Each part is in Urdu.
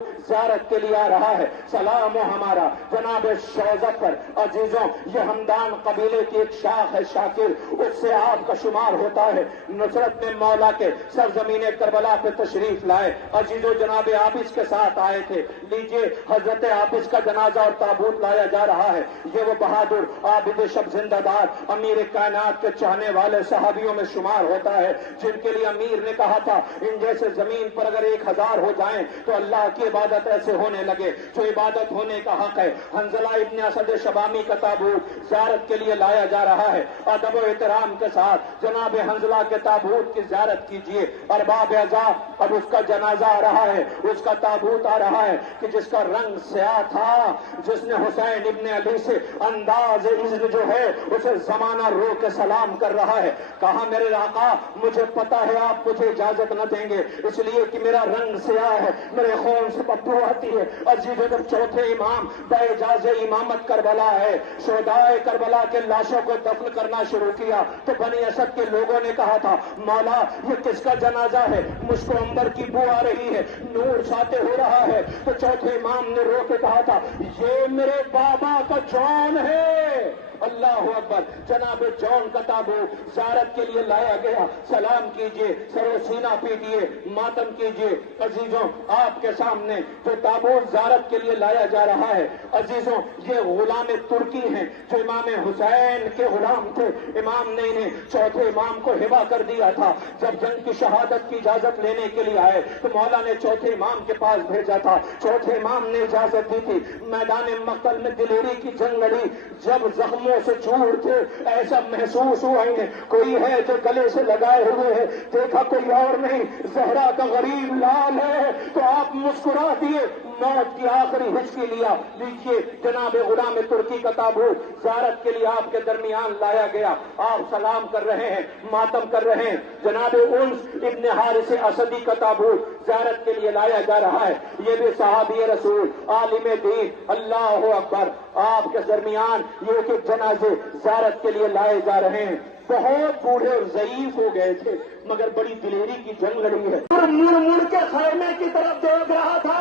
زیارت کے لیے آ رہا ہے۔ سلام و ہمارا جناب شوزت پر۔ عزیزوں، یہ ہمدان قبیلے کی ایک شاخ ہے شاکر، اس سے آپ کا شمار ہوتا ہے۔ نصرت میں مولا کے سرزمین کربلا پہ تشریف لائے۔ عزیزوں، جناب عابس کے ساتھ آئے تھے۔ لیجئے، حضرت عابس کا جنازہ اور تابوت لایا جا رہا ہے۔ یہ وہ بہادر عابد شب زندہ دار امیر کائنات کے چاہنے والے صحابیوں میں شمار ہوتا ہے، جن کے لیے امیر نے کہا تھا ان جیسے زمین پر اگر 1000 ہو جائیں تو اللہ کی عبادت ایسے ہونے لگے جو عبادت ہونے کا حق ہے۔ حنظلہ ابن اسد شبامی کا تابوت زیارت کے لیے لایا جا رہا ہے۔ ادب و احترام کے ساتھ جناب حنظلہ کے تابوت کی زیارت کیجیے۔ ارباب اعزاز، اب اس کا جنازہ آ رہا ہے، اس کا تابوت آ رہا ہے کہ جس کا رنگ سیاہ تھا، جس نے حسین ابن علی سے انداز عزم جو ہے اسے زمانہ رو کے سلام کر رہا ہے۔ کہا میرے آقا، مجھے پتا ہے آپ مجھے اجازت نہ دیں گے، اس لیے کہ میرا رنگ سیاہ ہے، میرے خون سے بدبو آتی ہے۔ عزیزوں، جب چوتھے امام باعجاز امامت کربلا ہے، شہدائے کربلا کے لاشوں کو دفن کرنا شروع کیا تو بنی اسد کے لوگوں نے کہا تھا مولا یہ کس کا جنازہ ہے؟ مجھ کو عنبر کی بو آ رہی ہے، نور ساطع ہو رہا ہے۔ تو چوتھے امام نے رو کے کہا تھا یہ میرے بابا کا جان ہے۔ اللہ اکبر۔ جناب جون کا تابوت زیارت کے لیے لایا گیا۔ سلام کیجئے، سر و سینہ پیٹیے، ماتم کیجئے۔ عزیزوں، آپ کے سامنے جو تابوت زیارت کے لیے لایا جا رہا ہے، عزیزوں یہ غلام ترکی ہیں جو امام حسین کے غلام تھے۔ امام نے انہیں چوتھے امام کو ہبہ کر دیا تھا۔ جب جنگ کی شہادت کی اجازت لینے کے لیے آئے تو مولا نے چوتھے امام کے پاس بھیجا تھا۔ چوتھے امام نے اجازت دی تھی۔ میدان مقتل میں دلیری کی جنگ لڑی، جب زخموں سے چور تھے، ایسا محسوس ہوا انہیں کوئی ہے جو گلے سے لگائے ہوئے ہے، دیکھا کوئی اور نہیں، زہرا کا غریب لال ہے تو آپ مسکرا دیے، موت کی آخری ہچکی لیا۔ لیجیے، جناب غلام ترکی کا تابوت زیارت کے لیے آپ کے درمیان لایا گیا۔ آپ سلام کر رہے ہیں، ماتم کر رہے ہیں۔ جناب انس ابن حارث اسدی کا تابوت زیارت کے لیے لایا جا رہا ہے۔ یہ بھی صحابی رسول، عالم دین، اللہ اکبر۔ آپ کے درمیان یہ کہ جنازے زیارت کے لیے لائے جا رہے ہیں۔ بہت بوڑھے اور ضعیف ہو گئے تھے مگر بڑی دلیری کی جنگ لڑی ہے۔ مڑ مڑ کے خیمے کی طرف دیکھ رہا تھا،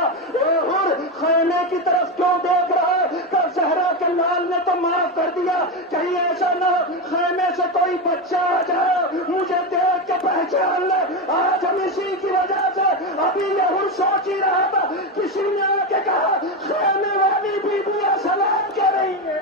اور خیمے کی طرف کیوں دیکھ رہا ہے کہ زہرا کے لال نے تو معاف کر دیا، کہیں ایسا نہ خیمے سے کوئی بچہ آ جائے مجھے دیکھ کے پہچان لے۔ آج ہم اسی کی وجہ سے ابھی یہ سوچ ہی رہا تھا، کسی نے آ کے کہا خیمے والی بیویاں سلام کر رہی ہیں۔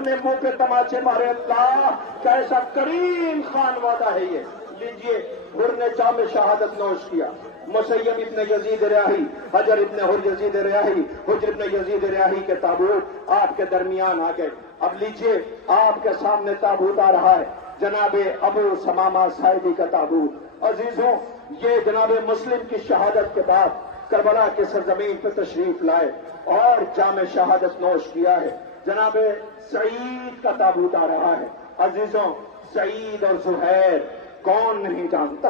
نے منہ پہ تماچے مارے، اللہ کیسا کریم خان وعدہ ہے یہ۔ لیجئے، ہر نے جام شہادت نوش کیا۔ مسیب ابن یزید ریاحی، حجر ابن حر یزید ریاحی، حجر ابن یزید ریاحی کے تابوت آپ کے درمیان آ گئے۔ اب لیجئے، آپ کے سامنے تابوت آ رہا ہے، جناب ابو سمامہ سائدی کا تابوت۔ عزیزوں، یہ جناب مسلم کی شہادت کے بعد کربلا کے سرزمین پہ تشریف لائے اور جام شہادت نوش کیا ہے۔ جناب سعید کا تابوت آ رہا ہے۔ عزیزوں، سعید اور زہیر کون نہیں جانتا؟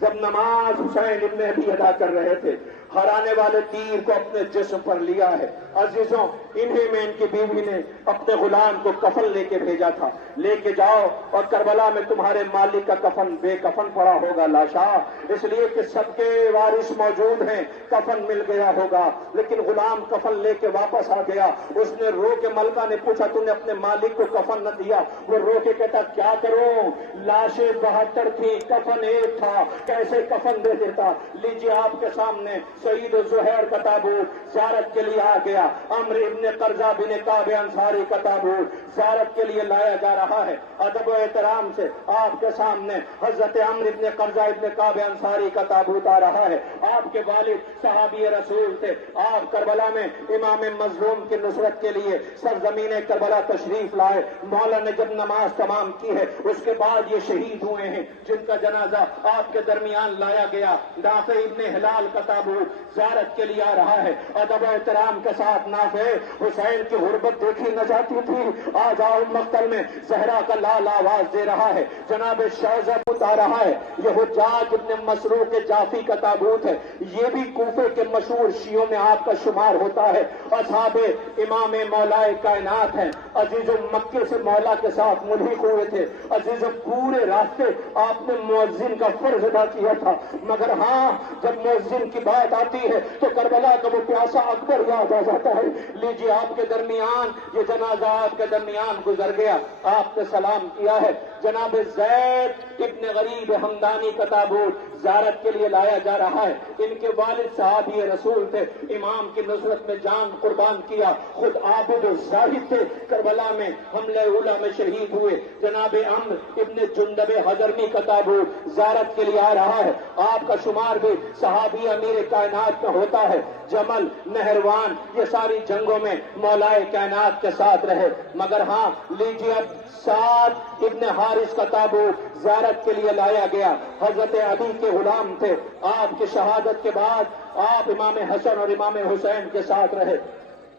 جب نماز حسین ابن علی ادا کر رہے تھے، ہرانے والے تیر کو اپنے جسم پر لیا ہے۔ عزیزوں، انہیں میں ان کی بیوی نے اپنے غلام کو کفن لے کے بھیجا تھا، لے کے جاؤ اور کربلا میں تمہارے مالک کا کفن بے کفن پڑا ہوگا لاشا، اس لیے کہ سب کے وارث موجود ہیں، کفن مل گیا ہوگا۔ لیکن غلام کفن لے کے واپس آ گیا۔ اس نے رو کے ملکہ نے پوچھا تم نے اپنے مالک کو کفن نہ دیا؟ وہ رو کے کہتا کیا کروں، لاشیں 72 تھی، کفن ایک تھا، کیسے کفن دے دیتا؟ لیجیے، آپ کے سامنے سعید و زہیر کا تابوت زیارت کے لیے آ گیا۔ عمر ابن قرظہ بن کعب انصاری کا تابوت زیارت کے لیے لایا جا رہا ہے۔ ادب و احترام سے آپ کے سامنے حضرت عمر ابن قرظہ ابن کعب انصاری کا تابوت آ رہا ہے۔ آپ کے والد صحابی رسول تھے، آپ کربلا میں امام مظلوم کی نصرت کے لیے سرزمین کربلا تشریف لائے۔ مولا نے جب نماز تمام کی ہے اس کے بعد یہ شہید ہوئے ہیں جن کا جنازہ آپ کے درمیان لایا گیا۔ نافع ابن ہلال کا تابوت زیارت کے لیے آ رہا ہے۔ ادب و احترام کے ساتھ نافع، حسین کی غربت دیکھی نہ جاتی تھی، آج آؤ مقتل میں زہرا کا لال آواز دے رہا ہے۔ جناب شوزت آ رہا ہے، یہ حجاج ابن مسروق جعفی کا تابوت ہے، یہ بھی کوفے کے مشہور شیعوں میں آپ کا شمار ہوتا ہے۔ اصحاب امام مولائے کائنات ہیں۔ عزیزوں، مکے سے مولا کے ساتھ ملحق ہوئے تھے۔ عزیزوں، پورے راستے آپ نے مؤذن کا فرض ادا کیا تھا، مگر ہاں جب مؤذن کی بات آتی ہے تو کربلا کا وہ پیاسا اکبر یاد آ جاتا ہے۔ لیجیے آپ کے درمیان یہ جنازہ آپ کے درمیان گزر گیا، آپ نے سلام کیا ہے۔ جناب زید ابن غریب ہمدانی کا تابوت زیارت کے لیے لایا جا رہا ہے۔ ان کے والد صحابی رسول تھے، امام کی نصرت میں جان قربان کیا، خود عابد و زاہد تھے، کربلا میں حملہ اولا میں شہید ہوئے۔ جناب عمرو ابن جندب حضرمی کا تابوت زیارت کے لیے آ رہا ہے، آپ کا شمار بھی صحابی امیر کائنات میں ہوتا ہے۔ جمل، نہروان، یہ ساری جنگوں میں مولائے کائنات کے ساتھ رہے، مگر ہاں لیجیے اب سعد ابن حارث کا تابوت زیارت کے لیے لایا گیا۔ حضرت علی کے غلام تھے، آپ کی شہادت کے بعد آپ امام حسن اور امام حسین کے ساتھ رہے۔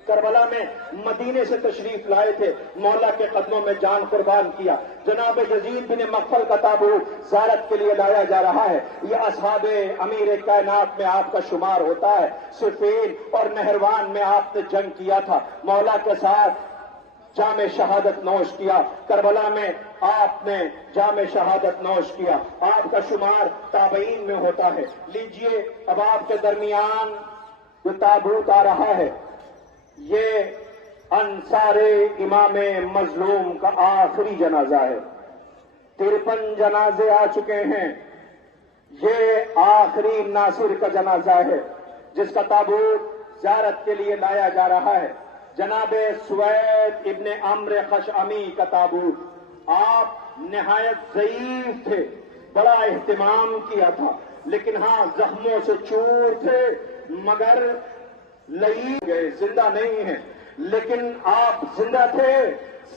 کربلا میں مدینے سے تشریف لائے تھے، مولا کے قدموں میں جان قربان کیا۔ جناب یزید بن مغفل کا تابوت زیارت کے لیے لایا جا رہا ہے، یہ اصحاب امیر کائنات میں آپ کا شمار ہوتا ہے۔ صفین اور نہروان میں آپ نے جنگ کیا تھا، مولا کے ساتھ جام شہادت نوش کیا۔ کربلا میں آپ نے جام شہادت نوش کیا، آپ کا شمار تابعین میں ہوتا ہے۔ لیجئے اب آپ کے درمیان جو تابوت آ رہا ہے، یہ انصار امام مظلوم کا آخری جنازہ ہے۔ 53 جنازے آ چکے ہیں، یہ آخری ناصر کا جنازہ ہے جس کا تابوت زیارت کے لیے لایا جا رہا ہے۔ جناب سوید ابن عمرو خشعمی کا تابوت، آپ نہایت ضعیف تھے، بڑا اہتمام کیا تھا، لیکن ہاں زخموں سے چور تھے، مگر لئی گئے، زندہ نہیں ہیں، لیکن آپ زندہ تھے،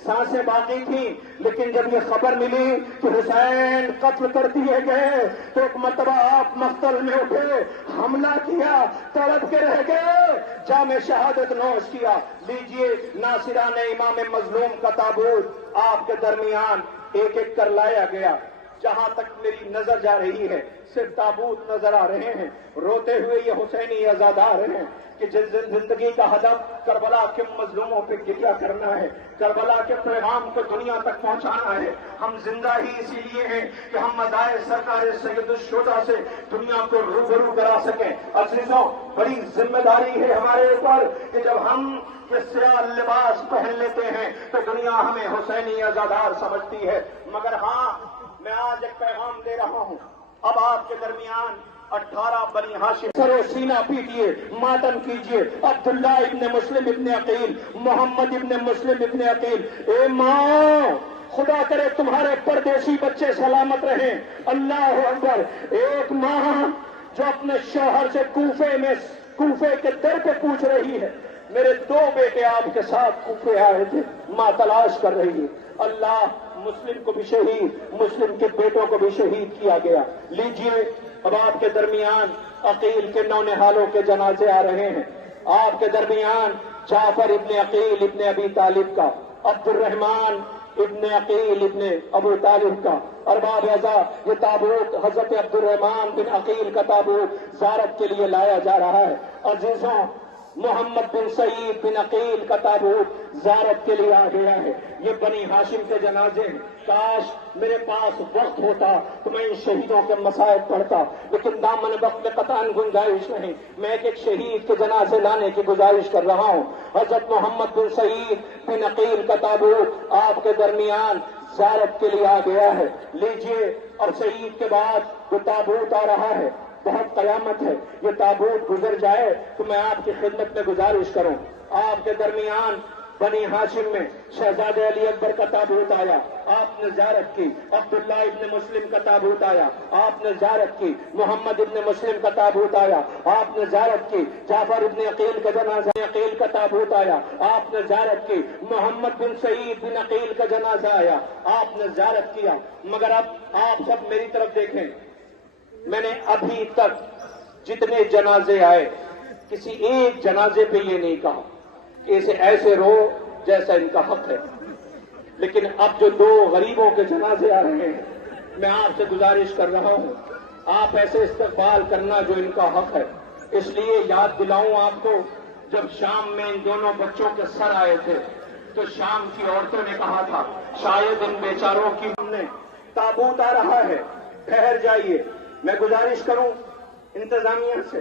سانسیں باقی تھیں۔ لیکن جب یہ خبر ملی کہ حسین قتل کر دیے گئے تو ایک مرتبہ آپ مقتل میں اٹھے، حملہ کیا، تڑپ کے رہ گئے، جام شہادت نوش کیا۔ لیجئے ناصران امام مظلوم کا تابوت آپ کے درمیان ایک ایک کر لایا گیا۔ جہاں تک میری نظر جا رہی ہے صرف تابوت نظر آ رہے ہیں، روتے ہوئے یہ حسینی عزادار آ رہے ہیں کہ جس زندگی کا ہدف کربلا کے مظلوموں پہ گریہ کرنا ہے، کربلا کے پیغام کو دنیا تک پہنچانا ہے۔ ہم زندہ ہی اسی لیے ہیں کہ ہم مدائے سرکار سید الشہداء سے دنیا کو روبرو کرا سکیں۔ عزیزوں، بڑی ذمہ داری ہے ہمارے اوپر کہ جب ہم یہ سیاہ لباس پہن لیتے ہیں تو دنیا ہمیں حسینی عزادار سمجھتی ہے، مگر ہاں میں آج ایک پیغام دے رہا ہوں۔ اب آپ کے درمیان 18 بنی ہاشم سرو سینہ پیٹیے، ماتم کیجیے۔ عبداللہ ابن مسلم ابن عقیل، محمد ابن مسلم ابن عقیل، اے ماں خدا کرے تمہارے پردیسی بچے سلامت رہیں، اللہ اکبر۔ ایک ماں جو اپنے شوہر سے کوفے کے در پہ پوچھ رہی ہے، میرے 2 بیٹے آپ کے ساتھ کوفے آئے تھے، ماں تلاش کر رہی ہے۔ اللہ مسلم کو بھی شہید، مسلم کے بیٹوں کو بھی شہید کیا گیا۔ لیجئے اب آپ کے درمیان عقیل کے نونہالوں کے جنازے آ رہے ہیں۔ آپ کے درمیان جعفر ابن عقیل ابن ابی طالب کا، عبد الرحمن ابن عقیل ابن ابو طالب کا، ارباب اعضاء یہ تابوت حضرت عبد الرحمن بن عقیل کا تابوت زیارت کے لیے لایا جا رہا ہے۔ عزیزوں، محمد بن سعید بن عقیل کا تابوت زیارت کے لیے آ گیا ہے۔ یہ بنی ہاشم کے جنازے ہیں۔ کاش میرے پاس وقت ہوتا تو میں ان شہیدوں کے مصائب پڑھتا، لیکن دامن وقت میں قطعاً گنجائش نہیں۔ میں ایک شہید کے جنازے لانے کی گزارش کر رہا ہوں۔ حضرت محمد بن سعید بن عقیل کا تابوت آپ کے درمیان زیارت کے لیے آ گیا ہے۔ لیجئے اور شہید کے بعد جو تابوت آ رہا ہے، بہت قیامت ہے، یہ تابوت گزر جائے تو میں آپ کی خدمت میں گزارش کروں۔ آپ کے درمیان بنی ہاشم میں شہزادہ علی اکبر کا تابوت آیا، آپ نے زیارت کی۔ عبداللہ ابن مسلم کا تابوت آیا، آپ نے زیارت کی۔ محمد ابن مسلم کا تابوت آیا، آپ نے زیارت کی۔ جعفر ابن عقیل کا جنازہ عقیل کا تابوت آیا، آپ نے زیارت کی۔ محمد بن سعید بن عقیل کا جنازہ آیا، آپ نے زیارت کیا۔ مگر اب آپ سب میری طرف دیکھیں، میں نے ابھی تک جتنے جنازے آئے کسی ایک جنازے پہ یہ نہیں کہا کہ اسے ایسے رو جیسا ان کا حق ہے، لیکن اب جو 2 غریبوں کے جنازے آ رہے ہیں، میں آپ سے گزارش کر رہا ہوں آپ ایسے استقبال کرنا جو ان کا حق ہے۔ اس لیے یاد دلاؤں آپ کو، جب شام میں ان دونوں بچوں کے سر آئے تھے تو شام کی عورتوں نے کہا تھا شاید ان بیچاروں کی ہم نے تابوت آ رہا ہے، ٹھہر جائیے۔ میں گزارش کروں انتظامیہ سے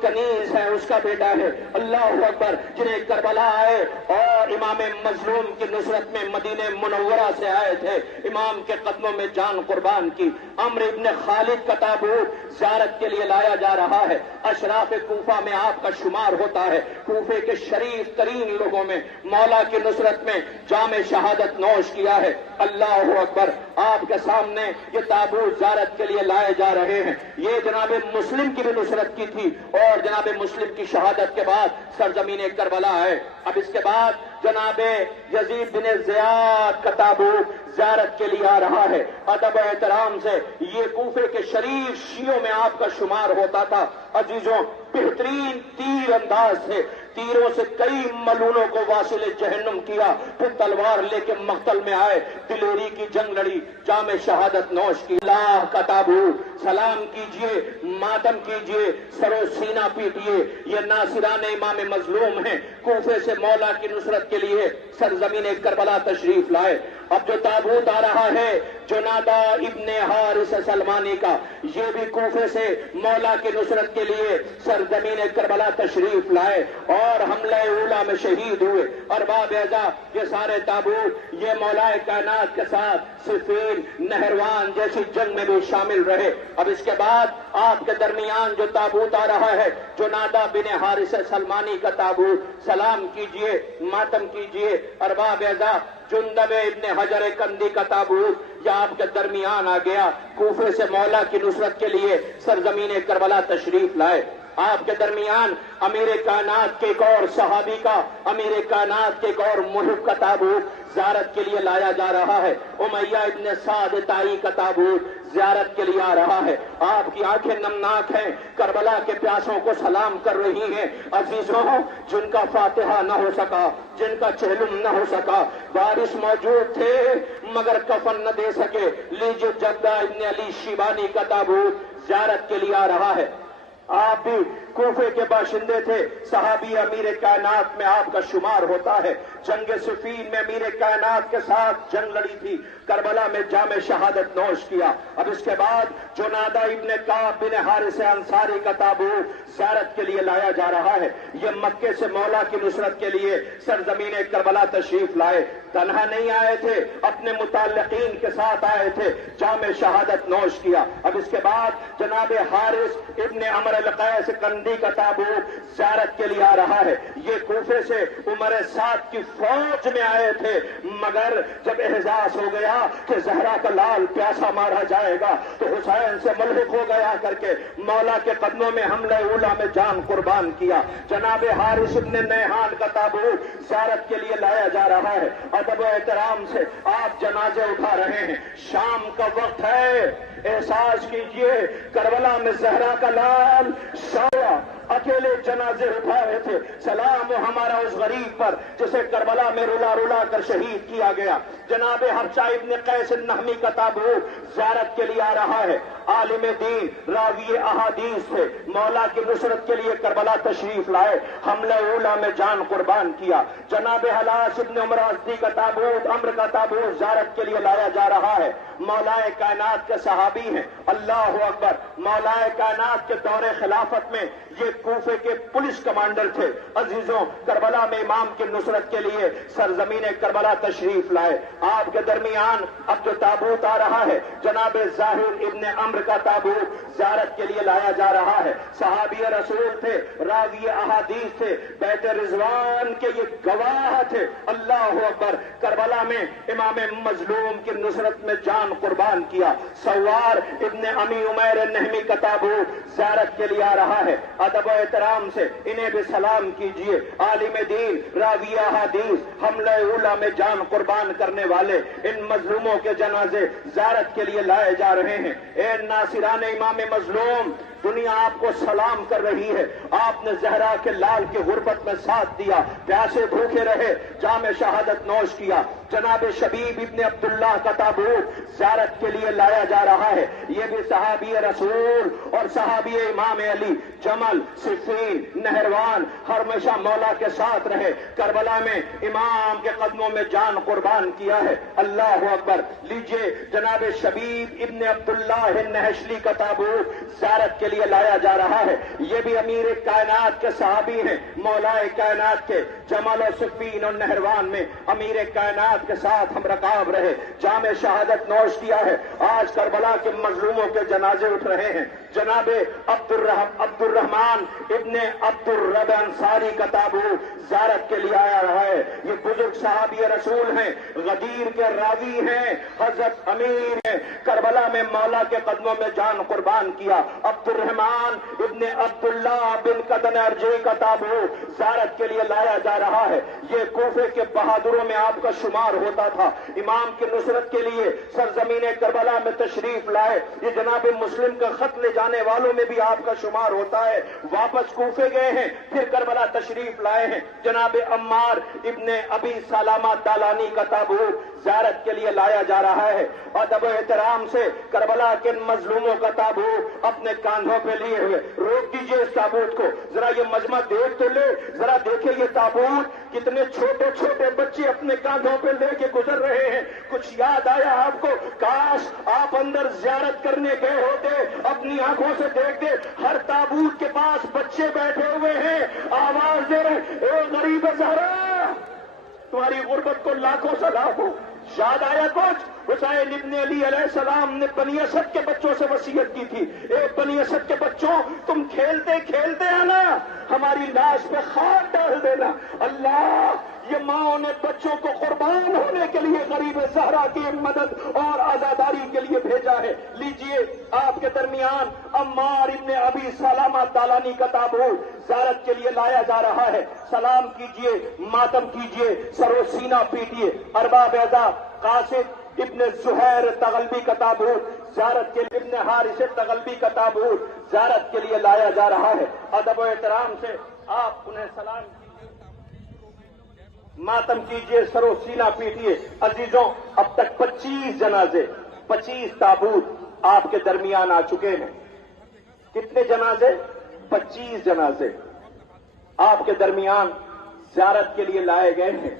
کنیز ہے، اس کا بیٹا ہے، اللہ اکبر، جنہیں کربلا آئے اور امام مظلوم کی نصرت میں مدینہ منورہ سے آئے تھے، امام کے قدموں میں جان قربان کی۔ عمرو ابن خالد کا تابوت زیارت کے لیے لایا جا رہا ہے، اشراف کوفہ میں آپ کا شمار ہوتا ہے، کوفے کے شریف ترین لوگوں میں مولا کی نصرت میں جام شہادت نوش کیا ہے۔ اللہ اکبر، آپ کے سامنے یہ تابوت زیارت کے لیے لائے جا رہے ہیں۔ یہ جناب مسلم کی بھی نصرت کی تھی اور جناب مسلم کی شہادت کے بعد سرزمین کربلا ہے۔ اب اس کے بعد جناب یزید بن زیاد کا تابوت زیارت کے لیے آ رہا ہے۔ ادب و احترام سے یہ کوفے کے شریف شیعوں میں آپ کا شمار ہوتا تھا۔ عزیزوں، بہترین تیر انداز سے تیروں سے کئی ملونوں کو واصل جہنم کیا، پھر تلوار لے کے مقتل میں آئے، دلیری کی جنگ لڑی، جام شہادت نوش کی۔ اللہ کا تابوت سلام کیجئے، ماتم کیجئے، سر و سینہ پیٹیے۔ یہ ناصران امام مظلوم ہیں، کوفے سے مولا کی نصرت کے لیے سرزمین کربلا تشریف لائے۔ اب جو تابوت آ رہا ہے جنادہ ابن حارث سلمانی کا، یہ بھی کوفے سے مولا کی نصرت کے لیے سرزمین کربلا تشریف لائے اور حملہ اولا میں شہید ہوئے۔ ارباب اعزا، یہ سارے تابوت یہ مولا کائنات کے ساتھ صفین، نہروان جیسی جنگ میں بھی شامل رہے۔ اب اس کے بعد آپ کے درمیان جو تابوت آ رہا ہے جنادہ بن حارث سلمانی کا تابوت، سلام کیجئے، ماتم کیجئے۔ ارباب اعزا، جندب ابن حجر کندی کا تابوت یہ آپ کے درمیان آ گیا، کوفے سے مولا کی نصرت کے لیے سرزمین کربلا تشریف لائے۔ آپ کے درمیان امیر کائنات کے ایک اور صحابی کا، امیر کائنات کے ایک اور محب کا تابوت زیارت کے لیے لایا جا رہا ہے۔ امیہ ابن سعد طائی کا تابوت زیارت کے لیے آ رہا ہے۔ آپ کی آنکھیں نمناک ہیں، کربلا کے پیاسوں کو سلام کر رہی ہیں۔ عزیزوں، جن کا فاتحہ نہ ہو سکا، جن کا چہلم نہ ہو سکا، وارث موجود تھے مگر کفن نہ دے سکے، لیجیے جدہ ابن علی شیبانی کا تابوت زیارت کے لیے آ رہا ہے۔ آپ بھی کوفے کے باشندے تھے، صحابی امیر کائنات میں آپ کا شمار ہوتا ہے۔ جنگ صفین میں امیر کائنات کے ساتھ جنگ لڑی تھی، کربلا میں جام شہادت نوش کیا۔ اب اس کے بعد جنادہ ابن کعب بن حارث انصاری کا تابوت زیارت کے لیے لایا جا رہا ہے۔ یہ مکے سے مولا کی نصرت کے لیے سرزمین کربلا تشریف لائے، تنہا نہیں آئے تھے، اپنے متعلقین کے ساتھ آئے تھے، جام شہادت نوش کیا۔ اب اس کے بعد جناب حارث ابن عمر القیس کندی کا تابوت زیارت کے لیے آ رہا ہے۔ یہ کوفے سے عمر سعد کی فوج میں آئے تھے، مگر جب احساس ہو گیا کہ زہرا کا لال پیاسا مارا جائے گا تو حسین سے ملحق ہو گیا کر کے مولا کے قدموں میں حملہ اولا میں جان قربان کیا۔ جناب حارث ابن نیحان کا تابوت زیارت کے لیے لایا جا رہا ہے۔ ادب و احترام سے آپ جنازے اٹھا رہے ہیں، شام کا وقت ہے، احساس کیجئے کربلا میں زہرا کا لال شایا اکیلے جنازے اٹھا رہے تھے۔ سلام ہو ہمارا اس غریب پر جسے کربلا میں رلا رلا کر شہید کیا گیا۔ جناب حفصہ ابن قیس النہمی کا تابوت زیارت کے لیے آ رہا ہے۔ عالم دین، راوی احادیث سے مولا کی نصرت کے لیے کربلا تشریف لائے، حملہ اولا میں جان قربان کیا۔ جناب حلاس ابن عمر ازدی کا تابوت، عمر کا تابوت زیارت کے لیے لایا جا رہا ہے۔ مولا کائنات کے صحابی ہیں، اللہ اکبر، مولا کائنات کے دور خلافت میں یہ کوفے کے پولیس کمانڈر تھے۔ عزیزوں، کربلا میں امام کی نصرت کے لیے سرزمین کربلا تشریف لائے۔ آپ کے درمیان اب جو تابوت آ رہا ہے جناب ظاہر ابن عمرو کا تابوت زیارت کے لیے لایا جا رہا ہے۔ صحابی رسول تھے، راوی احادیث تھے، بیت رضوان کے یہ گواہ تھے۔ اللہ اکبر، کربلا میں امام مظلوم کی نصرت میں جان قربان کیا۔ سوار ابن امی عمیر نہمی کا تابوت زیارت کے لیے آ رہا ہے۔ ادب و احترام سے انہیں بھی سلام کیجئے۔ عالم دین، راوی احادیث، حملہ اولا میں جان قربان کرنے والے ان مظلوموں کے جنازے زیارت کے لیے لائے جا رہے ہیں۔ اے ناصران امام مظلوم، دنیا آپ کو سلام کر رہی ہے۔ آپ نے زہرا کے لال کی غربت میں ساتھ دیا، پیاسے بھوکے رہے، جام شہادت نوش کیا۔ جناب شبیب ابن عبداللہ کا تابوت زیارت کے لیے لایا جا رہا ہے۔ یہ بھی صحابی رسول اور صحابی امام علی، جمل، صفین، نہروان، ہمیشہ مولا کے ساتھ رہے، کربلا میں امام کے قدموں میں جان قربان کیا ہے۔ اللہ اکبر، لیجئے جناب شبیب ابن عبداللہ النہشلی کا تابوت زیارت کے کے لیے لایا جا رہا ہے۔ یہ بھی امیر کائنات کے صحابی ہیں، مولائے کائنات کے جمال و صفین اور نہروان میں امیر کائنات کے ساتھ ہم رکاب رہے، جام شہادت نوش کیا ہے۔ آج کربلا کے مظلوموں کے جنازے اٹھ رہے ہیں۔ جناب عبد الرحمان ابن عبد الرب انصاری کا تابوت زیارت کے لیے آیا رہا ہے۔ یہ بزرگ صحابی رسول ہیں، غدیر کے راوی ہیں، حضرت امیر ہیں، کربلا میں مولا کے قدموں میں جان قربان کیا۔ عبد الرحمان ابن عبداللہ بن قدن ارجی کا تابوت زیارت کے لیے لایا جا رہا ہے۔ یہ کوفے کے بہادروں میں آپ کا شمار ہوتا تھا، امام کی نصرت کے لیے سرزمین کربلا میں تشریف لائے۔ یہ جناب مسلم کا خط لے جانے والوں میں بھی آپ کا شمار ہوتا ہے، واپس کوفے گئے ہیں، پھر کربلا تشریف لائے ہیں۔ جناب عمار ابن ابی سلامہ دالانی کا تابوت زیارت کے لیے لایا جا رہا ہے۔ ادب و احترام سے کربلا کے مظلوموں کا تابوت اپنے کاندھوں پہ لیے ہوئے روک دیجئے اس تابوت کو، ذرا یہ مجمع دیکھ تو لے، ذرا دیکھیں یہ تابوت کتنے چھوٹے چھوٹے بچے اپنے کاندھوں پہ لے کے گزر رہے ہیں۔ کچھ یاد آیا آپ کو؟ کاش آپ اندر زیارت کرنے گئے ہوتے، اپنی آنکھوں سے دیکھتے، ہر تابوت کے پاس بچے بیٹھے ہوئے ہیں، آواز دے رہے، اے غریب زہرا تمہاری غربت کو لاکھوں سلام ہو۔ یاد آیا کچھ؟ حسین ابن علی علیہ السلام نے بنی اسد کے بچوں سے وصیت کی تھی، اے بنی اسد کے بچوں تم کھیلتے کھیلتے آنا، ہماری لاش پہ خاک ڈال دینا۔ اللہ، یہ ماں نے بچوں کو قربان ہونے کے لیے غریب زہرا کی مدد اور آزاداری کے لیے بھیجا ہے۔ لیجئے آپ کے درمیان عمار ابن ابی سلامہ دالانی کا تابوت زیارت کے لیے لایا جا رہا ہے۔ سلام کیجئے، ماتم کیجئے، سر و سینہ پیٹیے۔ ارباب اعضاء قاصد ابن زہیر تغلبی کا تابوت زیارت کے لیے، ابن حارث تغلبی کا تابوت زیارت کے لیے لایا جا رہا ہے۔ ادب و احترام سے آپ انہیں سلام کیجئے، ماتم کیجئے، سر و سینہ پیٹیے۔ عزیزوں، اب تک 25 جنازے، 25 تابوت آپ کے درمیان آ چکے ہیں۔ کتنے جنازے؟ 25 جنازے آپ کے درمیان زیارت کے لیے لائے گئے ہیں۔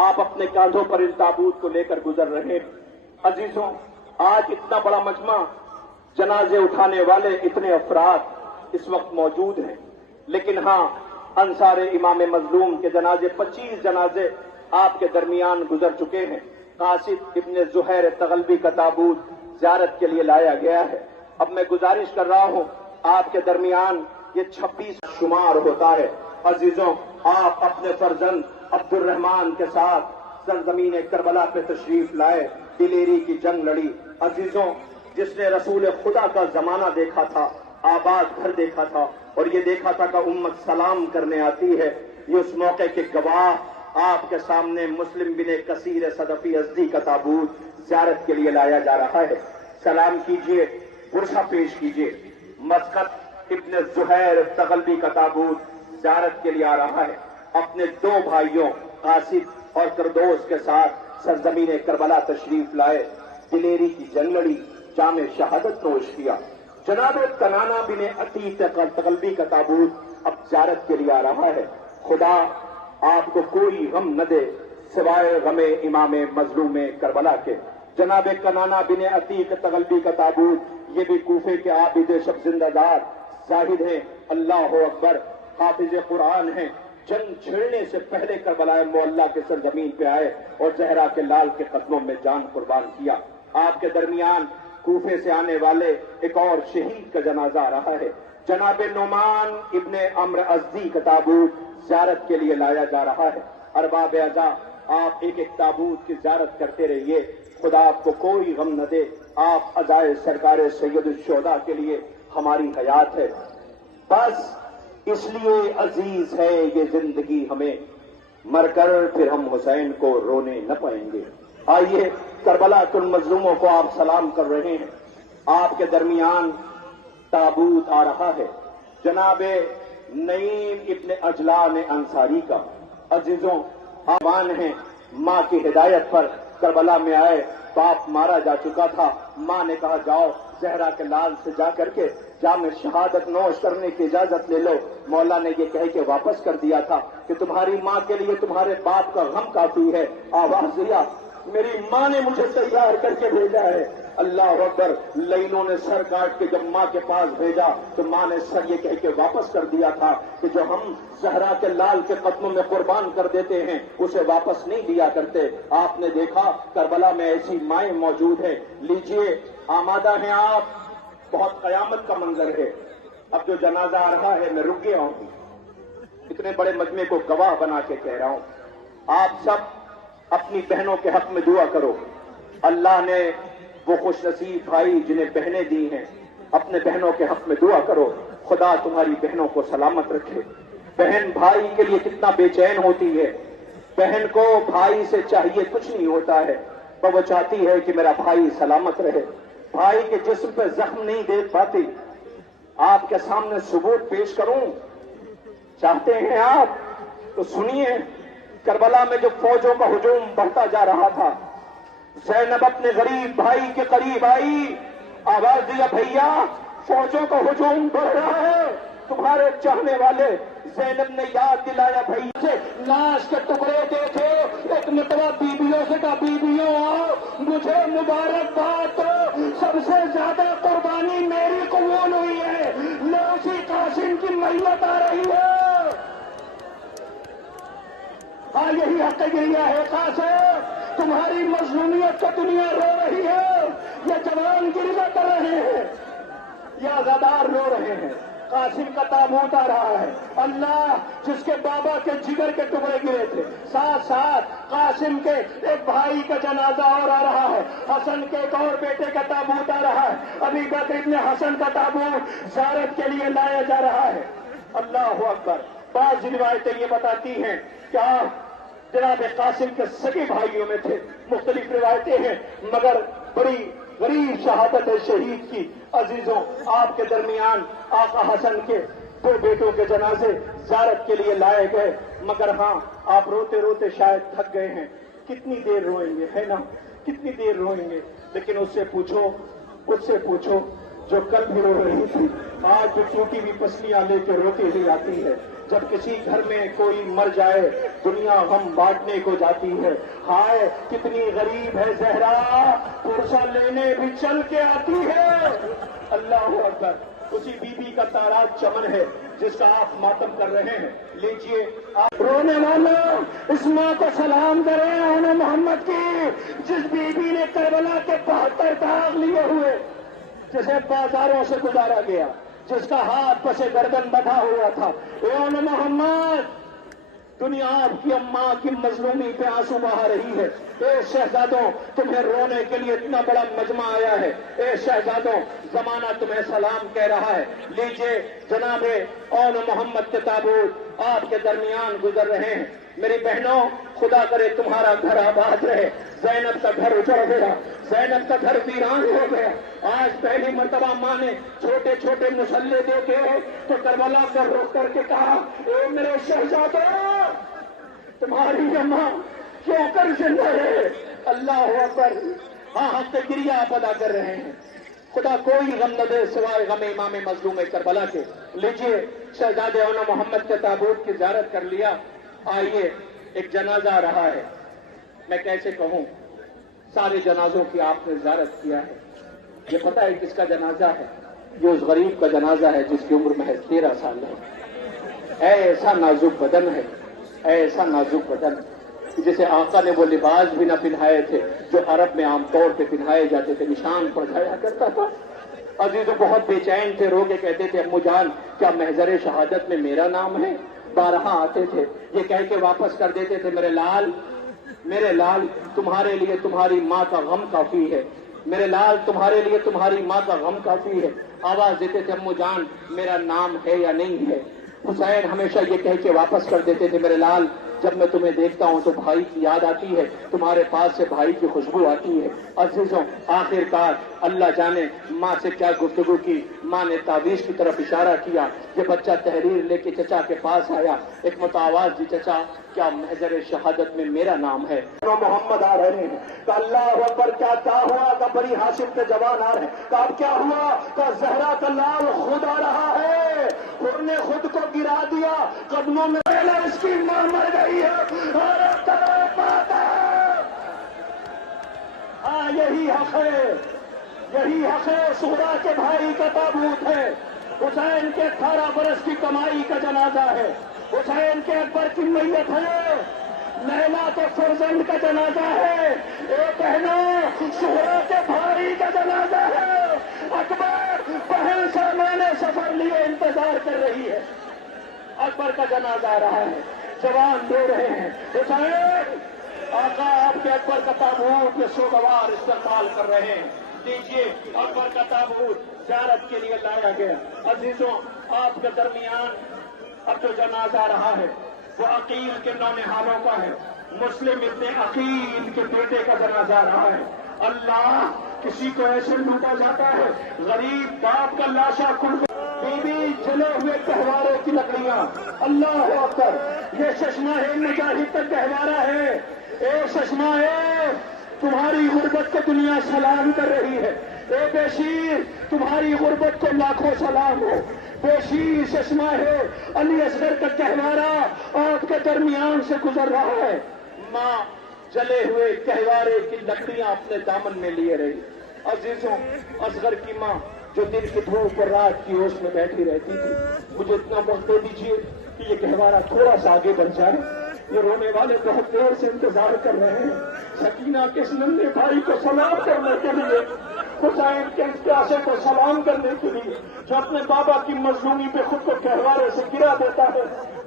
آپ اپنے کاندھوں پر ان تابوت کو لے کر گزر رہے ہیں۔ عزیزوں، آج اتنا بڑا مجمع، جنازے اٹھانے والے اتنے افراد اس وقت موجود ہیں، لیکن ہاں انصار امام مظلوم کے جنازے، 25 جنازے آپ کے درمیان گزر چکے ہیں۔ قاصد ابن زہیر تغلبی کا تابوت زیارت کے لیے لایا گیا ہے۔ اب میں گزارش کر رہا ہوں، آپ کے درمیان یہ 26 شمار ہوتا ہے۔ عزیزوں، آپ اپنے فرزند عبد الرحمان کے ساتھ سرزمین کربلا پہ تشریف لائے، دلیری کی جنگ لڑی۔ عزیزوں، جس نے رسول خدا کا زمانہ دیکھا تھا، آباد گھر دیکھا تھا، اور یہ دیکھا تھا کہ امت سلام کرنے آتی ہے، یہ اس موقع کے گواہ آپ کے سامنے مسلم بن کثیر صدفی ازدی کا تابوت زیارت کے لیے لایا جا رہا ہے۔ سلام کیجئے، گرشہ پیش کیجئے۔ مسقط ابن زہیر تغلبی کا تابوت زیارت کے لیے آ رہا ہے۔ اپنے 2 بھائیوں قاصد اور کردوس کے ساتھ سرزمین کربلا تشریف لائے، دلیری کی جنگ لڑی، جام شہادت نوش کیا۔ جناب کنانا بن عتیق تغلبی کا تابوت اب زیارت کے لیے آ رہا ہے۔ خدا آپ کو کوئی غم نہ دے سوائے غم امام مظلوم کربلا کے۔ جناب کنانا بن عتیق تغلبی کا تابوت، یہ بھی کوفے کے عابد شب زندہ دار زاہد ہیں، اللہ اکبر، حافظ قرآن ہیں۔ جنگ چھڑنے سے پہلے کربلا معلیٰ کے سرزمین پہ آئے اور زہرا کے لال کے قدموں میں جان قربان کیا۔ آپ کے درمیان کوفے سے آنے والے ایک اور شہید کا جنازہ آ رہا ہے۔ جناب نعمان ابن عمرو ازدی کا تابوت زیارت کے لیے لایا جا رہا ہے۔ ارباب اعضاء، آپ ایک ایک تابوت کی زیارت کرتے رہیے، خدا آپ کو کوئی غم نہ دے۔ آپ عزائے سرکار سید الشہداء کے لیے ہماری حیات ہے، بس اس لیے عزیز ہے یہ زندگی ہمیں، مر کر پھر ہم حسین کو رونے نہ پائیں گے۔ آئیے، کربلا کے مظلوموں کو آپ سلام کر رہے ہیں۔ آپ کے درمیان تابوت آ رہا ہے جناب نعیم ابن اجلان انصاری کا۔ عزیزوں، آوان ہیں، ماں کی ہدایت پر کربلا میں آئے، باپ مارا جا چکا تھا، ماں نے کہا جاؤ زہرا کے لال سے جا کر کے جام شہادت نوش کرنے کی اجازت لے لو۔ مولا نے یہ کہہ کے واپس کر دیا تھا کہ تمہاری ماں کے لیے تمہارے باپ کا غم کافی ہے۔ آواز دیا، میری ماں نے مجھے تیار کر کے بھیجا ہے، اللہ اکبر. لینوں نے سر کاٹ کے جب ماں کے پاس بھیجا تو ماں نے سر یہ کہہ کے واپس کر دیا تھا کہ جو ہم زہرا کے لال کے قدموں میں قربان کر دیتے ہیں اسے واپس نہیں دیا کرتے. آپ نے دیکھا کربلا میں ایسی مائیں موجود ہیں. لیجئے آمادہ ہیں آپ؟ بہت قیامت کا منظر ہے. اب جو جنازہ آ رہا ہے میں رک گیا ہوں. اتنے بڑے مجمع کو گواہ بنا کے کہہ رہا ہوں. آپ سب اپنی بہنوں کے حق میں دعا کرو. اللہ نے وہ خوش نصیب بھائی جنہیں بہنیں دی ہیں اپنے بہنوں کے حق میں دعا کرو. خدا تمہاری بہنوں کو سلامت رکھے. بہن بھائی کے لیے کتنا بے چین ہوتی ہے. بہن کو بھائی سے چاہیے کچھ نہیں ہوتا ہے پر وہ چاہتی ہے کہ میرا بھائی سلامت رہے. بھائی کے جسم پہ زخم نہیں دیکھ پاتی. آپ کے سامنے ثبوت پیش کروں؟ چاہتے ہیں آپ تو سنیے. کربلا میں جو فوجوں کا ہجوم بڑھتا جا رہا تھا زینب اپنے غریب بھائی کے قریب آئی. آواز دیا بھیا فوجوں کا ہجوم بڑھ رہا ہے. تمہارے چاہنے والے زینب نے یاد دلایا بھائی سے لاش کے ٹکڑے دیکھے. ایک مرتبہ بیویوں سے کہا بیویوں آؤ مجھے مبارکباد دو. سب سے زیادہ قربانی میری قبول ہوئی ہے. لوسی قاسم کی میت آ رہی ہے. ہاں یہی حق گریہ ہے قاسم. تمہاری مظلومیت کو دنیا رو رہی ہے. یہ جوان گریہ کر رہے ہیں یا آزادار رو رہے ہیں. قاسم کا تابوت آ رہا ہے. اللہ جس کے بابا کے جگر کے ٹکڑے گرے تھے ساتھ ساتھ قاسم کے ایک بھائی کا جنازہ اور آ رہا ہے. حسن کے ایک اور بیٹے کا تابوت آ رہا ہے. ابھی بکر ابن حسن کا تابوت زیارت کے لیے لایا جا رہا ہے. اللہ اکبر. بعض روایتیں یہ بتاتی ہیں کہ جناب قاسم کے سگے بھائیوں میں تھے. مختلف روایتیں ہیں مگر بڑی غریب شہادت ہے شہید کی. عزیزوں آپ کے درمیان آقا حسن کے دو بیٹوں کے جنازے زیارت کے لیے لائے گئے مگر ہاں آپ روتے روتے شاید تھک گئے ہیں. کتنی دیر روئیں گے ہے نا, کتنی دیر روئیں گے. لیکن اس سے پوچھو جو کل بھی رو رہی تھی آج جو ٹوٹی ہوئی پسلیاں لے کے روتی ہوئی آتی ہے. جب کسی گھر میں کوئی مر جائے دنیا غم بانٹنے کو جاتی ہے. ہائے کتنی غریب ہے زہرا پرسہ لینے بھی چل کے آتی ہے. اللہ اکبر. اسی بی بی کا تاراج چمن ہے جس کا آپ ماتم کر رہے ہیں. لیجئے آپ رونے والوں اس ماں کو سلام کریں اون محمد کی جس بی بی نے کربلا کے 72 داغ لیے ہوئے جسے بازاروں سے گزارا گیا جس کا ہاتھ پسے گردن بندھا ہوا تھا. اون محمد دنیا آپ کی اماں کی مظلومی پہ آنسو بہا رہی ہے. اے شہزادوں تمہیں رونے کے لیے اتنا بڑا مجمع آیا ہے. اے شہزادوں زمانہ تمہیں سلام کہہ رہا ہے. لیجئے جناب اون محمد کے تابوت آپ کے درمیان گزر رہے ہیں. میری بہنوں خدا کرے تمہارا گھر آباد رہے. زینب کا گھر اجڑ گیا. زینب کا گھر ویران ہو گیا. آج پہلی مرتبہ ماں نے چھوٹے چھوٹے مسلے دیکھے تو کربلا کا رخ کر کے کہا اے میرے شہزادوں تمہاری اماں کیوں کر زندہ رہے. اللہ اکبر. ہاں حق گریہ آپ ادا کر رہے ہیں. خدا کوئی غم نہ دے سوائے غم امام مظلوم کربلا کے. لیجئے شہزادے اون محمد کے تابوت کی زیارت کر لیا. آئیے ایک جنازہ آ رہا ہے. میں کیسے کہوں سارے جنازوں کی آپ نے زیارت کیا ہے. یہ پتہ ہے کس کا جنازہ ہے؟ یہ اس غریب کا جنازہ ہے جس کی عمر محض 13 سال ہے. ایسا نازک بدن ہے, ایسا نازک بدن کہ جسے آقا نے وہ لباس بھی نہ پہنائے تھے جو عرب میں عام طور پہ پہنائے جاتے تھے. نشان پڑ جایا کرتا تھا. عزیزوں بہت بے چین تھے. رو کے کہتے تھے امو جان کیا محضر شہادت میں میرا نام ہے. بارہا آتے تھے یہ کہہ کے واپس کر دیتے تھے میرے لال تمہارے لیے تمہاری ماں کا غم کافی ہے. میرے لال تمہارے لیے تمہاری ماں کا غم کافی ہے. آواز دیتے تھے امو جان میرا نام ہے یا نہیں ہے. حسین ہمیشہ یہ کہہ کے واپس کر دیتے تھے میرے لال جب میں تمہیں دیکھتا ہوں تو بھائی کی یاد آتی ہے, تمہارے پاس سے بھائی کی خوشبو آتی ہے. عزیزوں آخر کار اللہ جانے ماں سے کیا گفتگو کی. ماں نے تعویذ کی طرف اشارہ کیا. یہ بچہ تحریر لے کے چچا کے پاس آیا. ایک متآواز دی چچا کیا محضر شہادت میں میرا نام ہے. محمد آ رہے ہیں کہ اللہ اکبر. کیا ہوا کہ بنی ہاشم کے جوان آ رہے ہیں. کہ اب کیا ہوا کہ زہرا کا لال خود آ رہا ہے. خود نے خود کو گرا دیا قدموں میں. اس کی ماں مر گئی ہے. ہاں یہی حق ہے. یہی حسین صغرا کے بھائی کا تابوت ہے، حسین کے 18 برس کی کمائی کا جنازہ ہے، حسین کے اکبر کی میت ہے، لیلا کے فرزند کا جنازہ ہے، اے بہنوں صغرا کے بھائی کا جنازہ ہے، اکبر بہن سامان سفر لیے انتظار کر رہی ہے، اکبر کا جنازہ آ رہا ہے، جوان دے رہے ہیں، حسین آقا آپ کے اکبر کا تابوت کے سوگوار استقبال کر رہے ہیں، دیجیے اکبر کا تابوت زیارت کے لیے لایا گیا۔ عزیزوں آپ کے درمیان اب جو جنازہ آ رہا ہے وہ عقیل کے نونہالوں کا ہے، مسلم ابن عقیل کے بیٹے کا جنازہ آ رہا ہے۔ اللہ کسی کو ایسے لوٹا جاتا ہے، غریب باپ کا لاشا بیوی جلے ہوئے گہوارے کی لکڑیاں، اللہ اکبر، یہ ششماہ مجاہد کا گہوارہ ہے، اے ششماہ تمہاری غربت کو دنیا سلام کر رہی ہے، اے بیشیر تمہاری غربت کو لاکھوں سلام ہو، بیشیر ششماہ علی اصغر کا گہوارہ آپ کے درمیان سے گزر رہا ہے، ماں جلے ہوئے گہوارے کی لکڑیاں اپنے دامن میں لیے رہی۔ عزیزوں اصغر کی ماں جو دن کی دھوپ اور رات کی اوس میں بیٹھی رہتی تھی، مجھے اتنا وقت دے دیجیے کہ یہ گہوارہ تھوڑا سا آگے بڑھ جائے، یہ رونے والے بہت دیر سے انتظار کر رہے ہیں سکینہ کے اس ننھے بھائی کو سلام کرنے کے لیے، حسین کے اس پیاسے کو سلام کرنے کے لیے جو اپنے بابا کی مظلومی پہ خود کو گہوارے سے گرا دیتا ہے،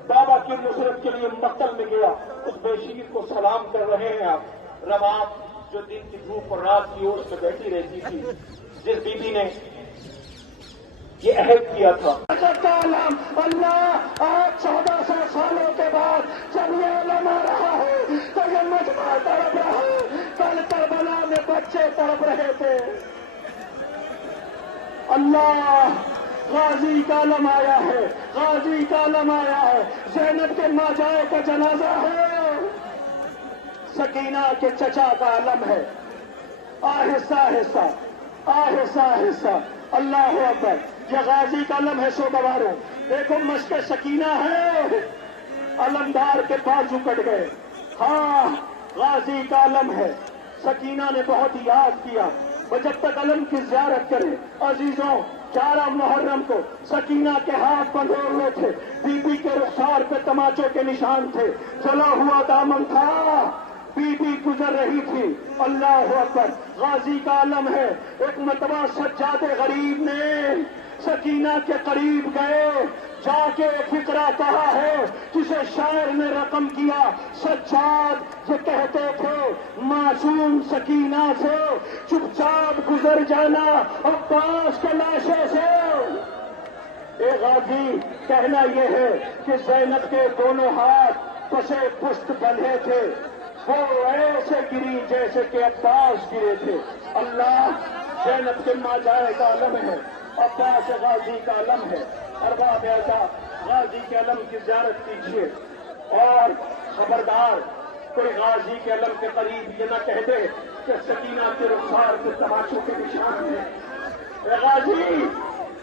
بابا کی نصرت کے لیے مقتل میں گیا، اس بیشیر کو سلام کر رہے ہیں آپ۔ رباب جو دن کی دھوپ اور رات کی اوس میں بیٹھی رہتی تھی، جس بی بی نے یہ عہد کیا تھا، اللہ آج 1400 سالوں کے بعد جب یہ علم آ رہا ہے تو یہ مجمع تڑپ رہا ہے، کل کربلا میں بچے تڑپ رہے تھے، اللہ غازی کا علم آیا ہے، غازی کا علم آیا ہے، زینب کے ماجائے کا جنازہ ہے، سکینہ کے چچا کا علم ہے، آہستہ آہستہ آہستہ آہستہ، اللہ اکبر، یہ غازی کا علم ہے سوگواروں، دیکھو مشق سکینہ ہے، علمدار کے بازو کٹ گئے، ہاں غازی کا علم ہے، سکینہ نے بہت یاد کیا، وہ جب تک علم کی زیارت کرے۔ عزیزوں 11 محرم کو سکینہ کے ہاتھ بندھے ہوئے تھے، بی بی کے رخسار پہ تماچوں کے نشان تھے، جلا ہوا دامن تھا، بی بی گزر رہی تھی، اللہ اکبر، غازی کا علم ہے۔ ایک مرتبہ سجاد غریب نے سکینہ کے قریب گئے، جا کے فقرہ کہا ہے جسے شاعر نے رقم کیا، سجاد یہ کہتے تھے معصوم سکینہ سے چپ چاپ گزر جانا عباس کے لاشے سے۔ اے غازی کہنا یہ ہے کہ زینب کے دونوں ہاتھ پسے پشت بندھے تھے، وہ ایسے گری جیسے کہ عباس گرے تھے۔ اللہ زینب کے ماجائے کا علم ہے، عباس غازی کا علم ہے۔ ارباب اعزاز غازی کے علم کی زیارت کیجیے، اور خبردار کوئی غازی کے علم کے قریب یہ نہ کہہ دے کہ سکینہ کے رخسار کے تماشوں کے نشان ہیں۔ اے غازی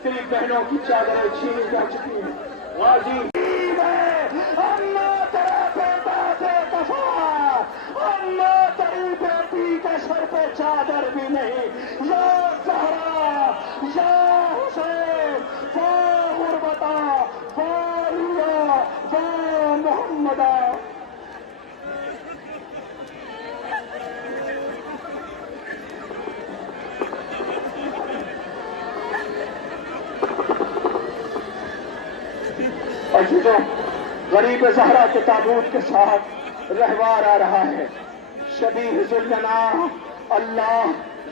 تیری بہنوں کی چادریں چھینی جا چکی ہیں، غازی اللہ تیرے بیٹا سے کفا، اللہ تیری بیٹی کے سر پہ چادر بھی نہیں، یا زہرا یا حسین وا غربتا وا ریا وا محمدا۔ عزیزوں غریب زہرا کے تابوت کے ساتھ رہوار آ رہا ہے، شبیہ ذوالجنا اللہ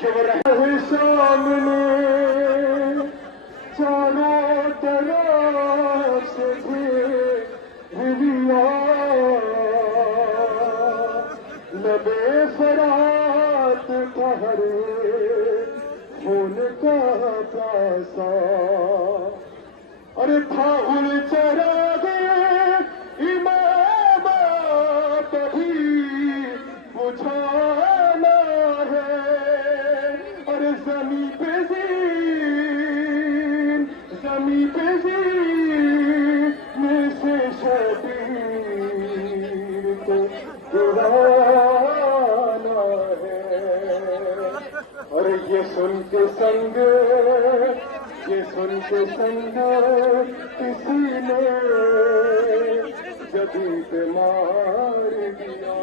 جو رہے سامنے چاروں طرف سے گھریا، لبے فرات کا ہر خون کا پیاسا، ارے پھاغل چراغ امام کبھی بجھانا ہے، اور زمین پہ زین میں سے شبیر کو گرانا ہے، اور یہ سن کے کہ سمجھو کسی نے جبھی پہ مار دیا.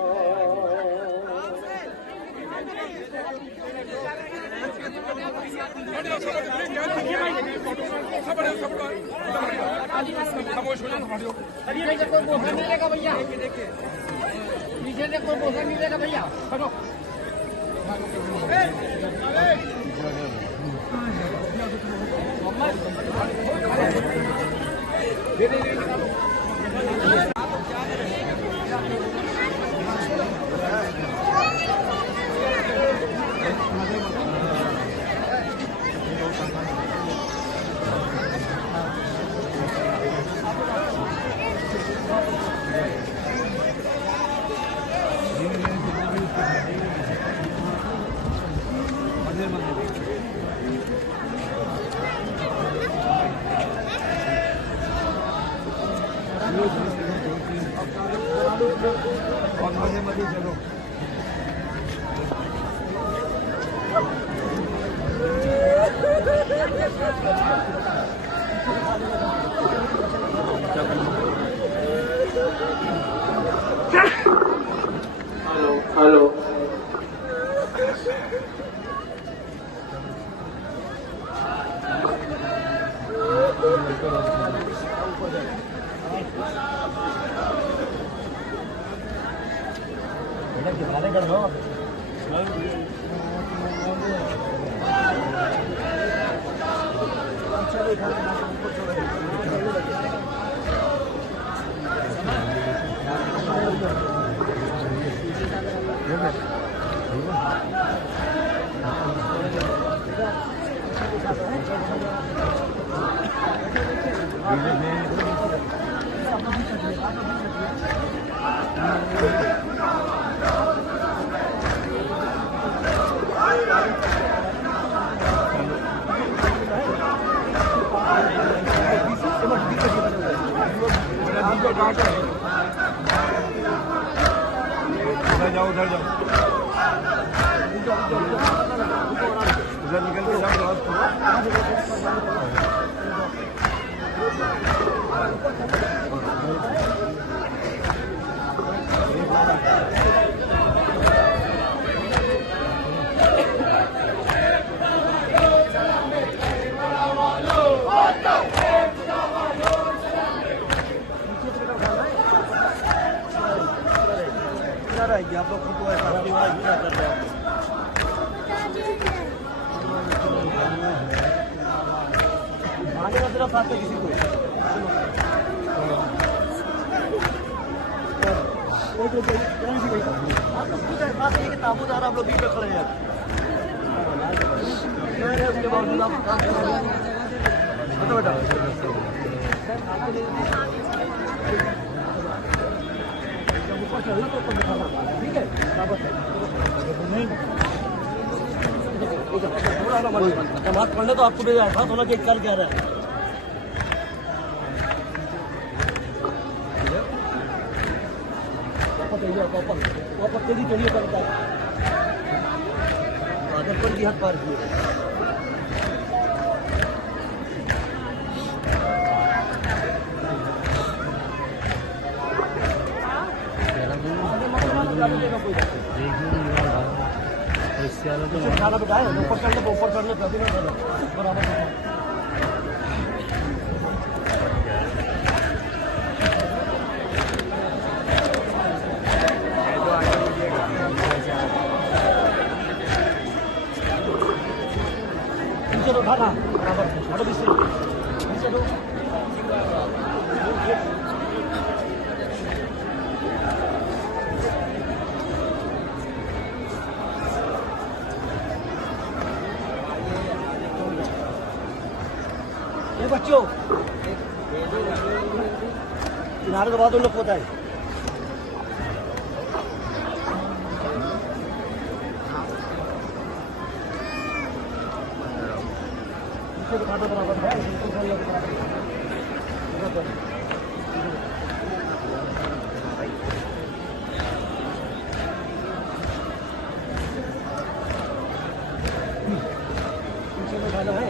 ہلو ادھر جاؤ ادھر جاؤ ادھر نکل کے جاؤ. آپ لوگ خود کیا کر رہے ہیں. آنے کا طرف آتے کسی کو تابوت آ رہا. آپ لوگ بیچ میں کھڑے ہیں. اس کے باوجود آپ بیٹا ٹھیک ہے. جماعت پڑھنے تو آپ کو بھی احساس ہونا کہ کل کیا رہا ہے. واپس تیزی چڑھیے کرتا ہے. پر بھی حق پار کیے. کھانا بتائے اوپر چڑھنے اوپر چڑھنے برابر. نیچے تو کھانا برابر نیچے تو بچوں کنارے کے بعد ان لوگ کو بتائے. برابر ہے پیچھے میں کھانا ہے.